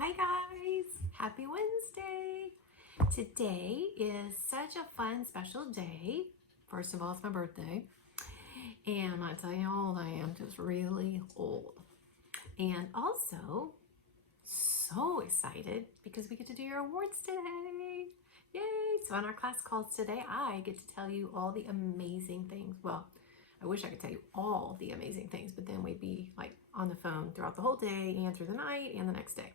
Hi guys, happy Wednesday. Today is such a fun, special day. First of all, it's my birthday. And I tell you how old I am, just really old. And also, so excited because we get to do your awards today. Yay! So on our class calls today, I get to tell you all the amazing things. Well, I wish I could tell you all the amazing things, but then we'd be like on the phone throughout the whole day and through the night and the next day.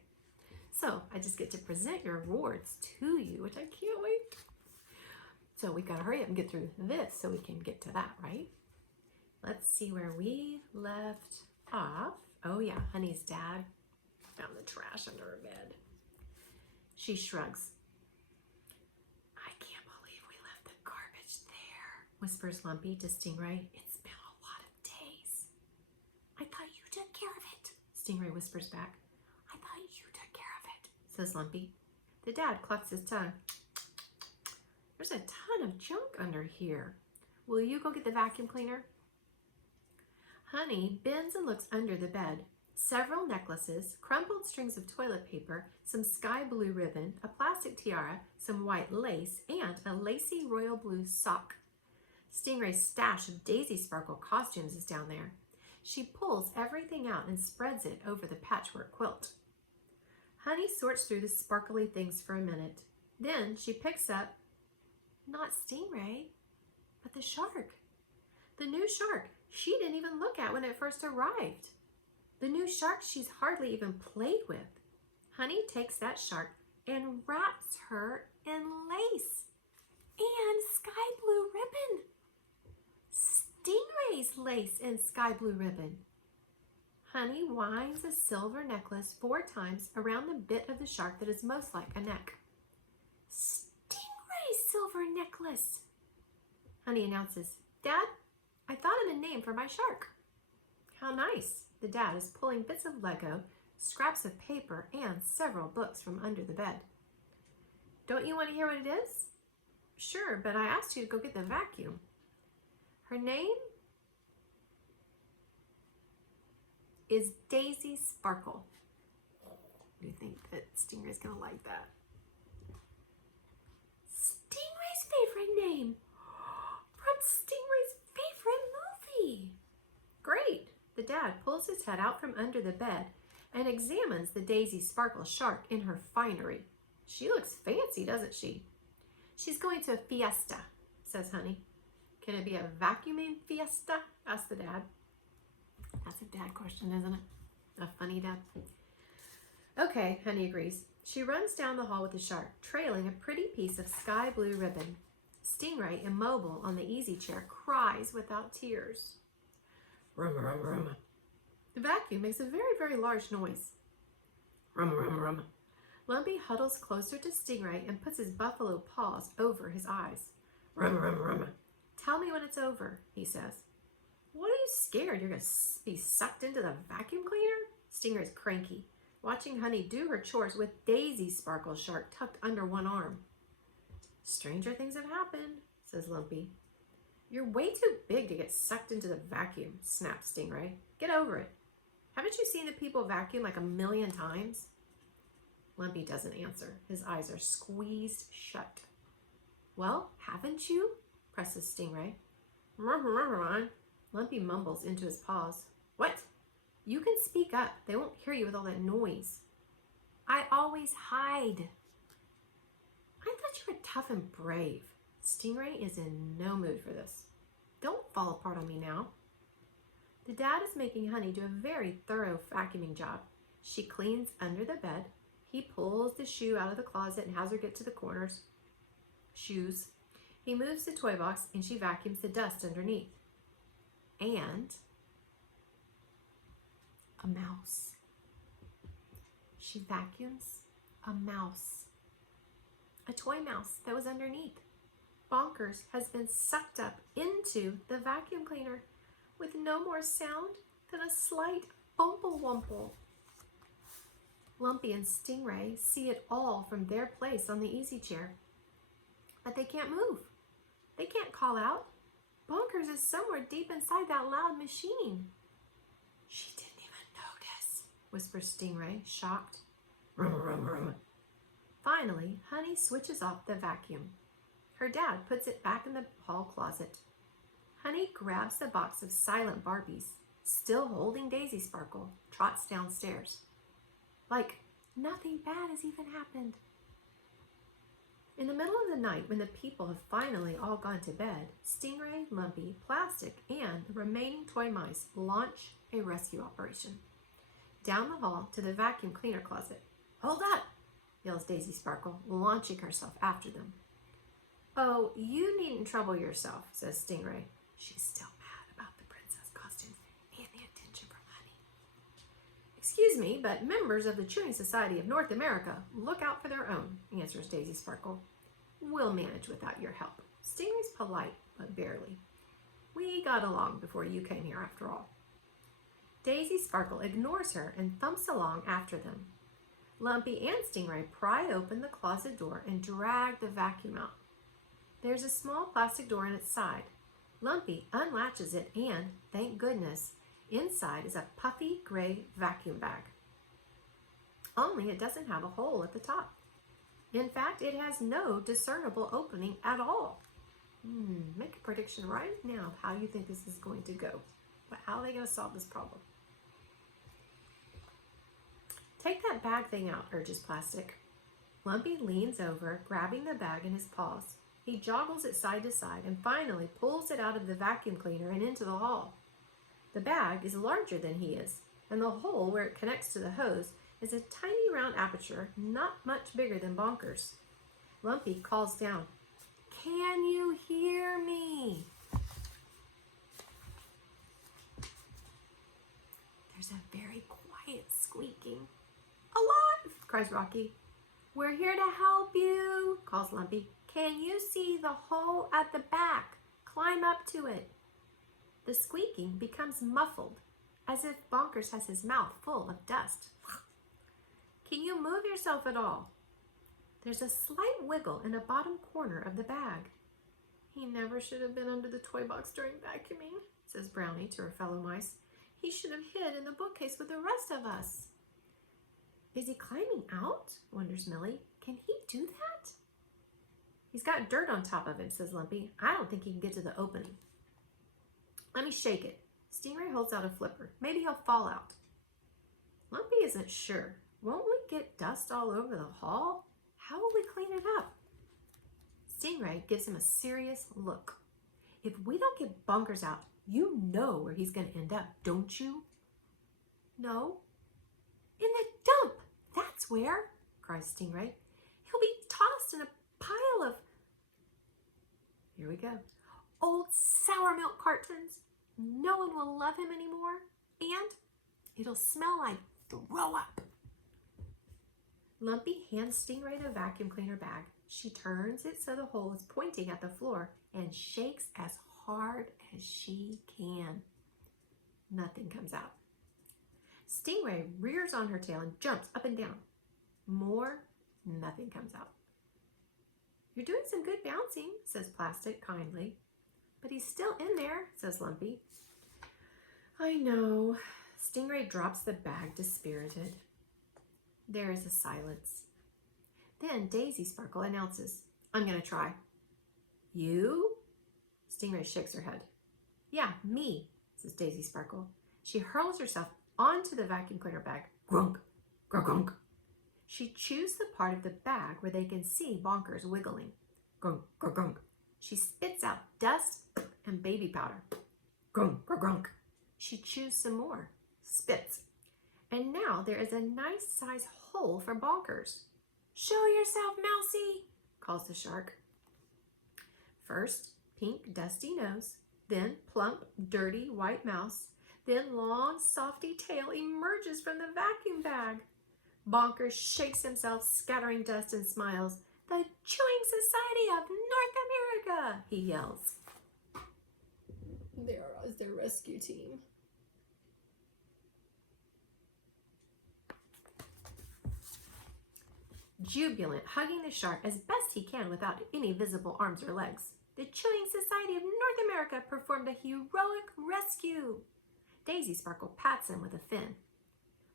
So I just get to present your awards to you, which I can't wait. So we've got to hurry up and get through this so we can get to that, right? Let's see where we left off. Oh yeah, Honey's dad found the trash under her bed. She shrugs. I can't believe we left the garbage there, whispers Lumpy to Stingray. It's been a lot of days. I thought you took care of it, Stingray whispers back. I thought you took care of it, says Lumpy. The dad clucks his tongue. There's a ton of junk under here. Will you go get the vacuum cleaner? Honey bends and looks under the bed. Several necklaces, crumpled strings of toilet paper, some sky blue ribbon, a plastic tiara, some white lace, and a lacy royal blue sock. Stingray's stash of Daisy Sparkle costumes is down there. She pulls everything out and spreads it over the patchwork quilt. Honey sorts through the sparkly things for a minute. Then she picks up, not Stingray, but the shark. The new shark she didn't even look at when it first arrived. The new shark she's hardly even played with. Honey takes that shark and wraps her in lace and sky blue ribbon. Stingray's lace and sky blue ribbon. Honey winds a silver necklace 4 times around the bit of the shark that is most like a neck. Stingray's silver necklace. Honey announces, Dad, I thought of a name for my shark. How nice. The dad is pulling bits of Lego, scraps of paper, and several books from under the bed. Don't you want to hear what it is? Sure, but I asked you to go get the vacuum. Her name is Daisy Sparkle. Do you think that Stingray's gonna like that? Stingray's favorite name from Stingray's favorite movie. Great. The dad pulls his head out from under the bed and examines the Daisy Sparkle shark in her finery. She looks fancy, doesn't she? She's going to a fiesta, says Honey. Can it be a vacuuming fiesta? Asks the dad. That's a dad question, isn't it? A funny dad. Okay, Honey agrees. She runs down the hall with the shark, trailing a pretty piece of sky blue ribbon. Stingray, immobile on the easy chair, cries without tears. Rum, rum, rum. The vacuum makes a very, very large noise. Rum, rum, rum. Lumpy huddles closer to Stingray and puts his buffalo paws over his eyes. Rum, rum, rum. Tell me when it's over, he says. What are you scared? You're going to be sucked into the vacuum cleaner? Stingray's cranky, watching Honey do her chores with Daisy Sparkle shark tucked under one arm. Stranger things have happened, says Lumpy. You're way too big to get sucked into the vacuum, snaps Stingray. Get over it. Haven't you seen the people vacuum like 1,000,000 times? Lumpy doesn't answer. His eyes are squeezed shut. Well, haven't you? Presses Stingray. Lumpy mumbles into his paws. What? You can speak up. They won't hear you with all that noise. I always hide. I thought you were tough and brave. Stingray is in no mood for this. Don't fall apart on me now. The dad is making Honey do a very thorough vacuuming job. She cleans under the bed. He pulls the shoe out of the closet and has her get to the corners. Shoes. He moves the toy box and she vacuums the dust underneath. And a mouse. She vacuums a mouse. A toy mouse that was underneath. Bonkers has been sucked up into the vacuum cleaner with no more sound than a slight bumble-wumble. Lumpy and Stingray see it all from their place on the easy chair. But they can't move. They can't call out. Bonkers is somewhere deep inside that loud machine. She didn't even notice, whispers Stingray, shocked. Rum, rum, rum. Finally, Honey switches off the vacuum. Her dad puts it back in the hall closet. Honey grabs the box of silent Barbies, still holding Daisy Sparkle, trots downstairs. Like nothing bad has even happened. In the middle of the night, when the people have finally all gone to bed, Stingray, Lumpy, Plastic, and the remaining toy mice launch a rescue operation. Down the hall to the vacuum cleaner closet. Hold up, yells Daisy Sparkle, launching herself after them. Oh, you needn't trouble yourself, says Stingray. She's still mad about the princess costumes and the attention from Honey. Excuse me, but members of the Chewing Society of North America look out for their own, answers Daisy Sparkle. We'll manage without your help. Stingray's polite, but barely. We got along before you came here after all. Daisy Sparkle ignores her and thumps along after them. Lumpy and Stingray pry open the closet door and drag the vacuum out. There's a small plastic door in its side. Lumpy unlatches it and, thank goodness, inside is a puffy gray vacuum bag. Only it doesn't have a hole at the top. In fact, it has no discernible opening at all. Make a prediction right now of how you think this is going to go. But how are they going to solve this problem? Take that bag thing out, urges Plastic. Lumpy leans over, grabbing the bag in his paws. He joggles it side to side and finally pulls it out of the vacuum cleaner and into the hall. The bag is larger than he is, and the hole where it connects to the hose is a tiny round aperture not much bigger than Bonkers. Lumpy calls down, "Can you hear me?" There's a very quiet squeaking. "Alive!" cries Rocky. "We're here to help you," calls Lumpy. "Can you see the hole at the back? Climb up to it." The squeaking becomes muffled, as if Bonkers has his mouth full of dust. "Can you move yourself at all?" There's a slight wiggle in the bottom corner of the bag. "He never should have been under the toy box during vacuuming," says Brownie to her fellow mice. "He should have hid in the bookcase with the rest of us." "Is he climbing out?" wonders Millie. "Can he do that?" "He's got dirt on top of him," says Lumpy. "I don't think he can get to the opening." "Let me shake it." Stingray holds out a flipper. "Maybe he'll fall out." Lumpy isn't sure. "Won't we get dust all over the hall? How will we clean it up?" Stingray gives him a serious look. "If we don't get Bonkers out, you know where he's going to end up, don't you?" "No." "In the dump, that's where," cries Stingray. "He'll be tossed in a pile of," here we go, "old sour milk cartons. No one will love him anymore, and it'll smell like throw up." Lumpy hands Stingray the vacuum cleaner bag. She turns it so the hole is pointing at the floor and shakes as hard as she can. Nothing comes out. Stingray rears on her tail and jumps up and down. More, nothing comes out. "You're doing some good bouncing," says Plastic kindly. "But he's still in there," says Lumpy. "I know." Stingray drops the bag dispirited. There is a silence. Then Daisy Sparkle announces, "I'm going to try." "You?" Stingray shakes her head. "Yeah, me," says Daisy Sparkle. She hurls herself onto the vacuum cleaner bag. Grunk, grunk, grunk. She chews the part of the bag where they can see Bonkers wiggling. Grunk, grunk, grunk. She spits out dust and baby powder. Grunk, grunk, grunk. She chews some more. Spits. And now there is a nice size hole for Bonkers. "Show yourself, Mousie," calls the shark. First, pink, dusty nose, then plump, dirty, white mouse, then long, softy tail emerges from the vacuum bag. Bonkers shakes himself, scattering dust, and smiles. "The Chewing Society of North America," he yells. There is their rescue team. Jubilant, hugging the shark as best he can without any visible arms or legs, the Chewing Society of North America performed a heroic rescue. Daisy Sparkle pats him with a fin.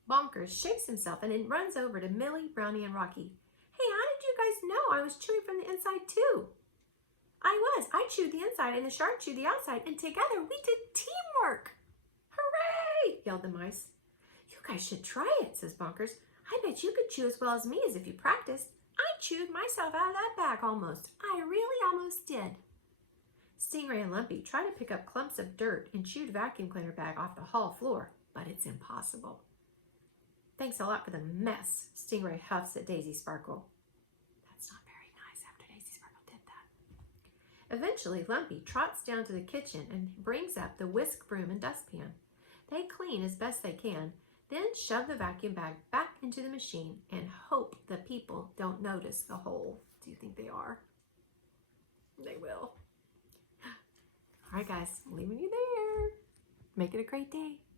Bonkers Bonkers shakes himself and then runs over to Millie, Brownie, and Rocky. Hey, how did you guys know I was chewing from the inside too? I chewed the inside and the shark chewed the outside, and together we did teamwork. Hooray! Yelled the mice. You guys should try it, says Bonkers. I bet you could chew as well as me as if you practiced. I chewed myself out of that bag almost. I really almost did. Stingray and Lumpy try to pick up clumps of dirt and chewed vacuum cleaner bag off the hall floor, but it's impossible. Thanks a lot for the mess, Stingray huffs at Daisy Sparkle. That's not very nice after Daisy Sparkle did that. Eventually, Lumpy trots down to the kitchen and brings up the whisk broom and dustpan. They clean as best they can, then shove the vacuum bag back into the machine and hope the people don't notice the hole. Do you think they are? They will. All right, guys, leaving you there. Make it a great day.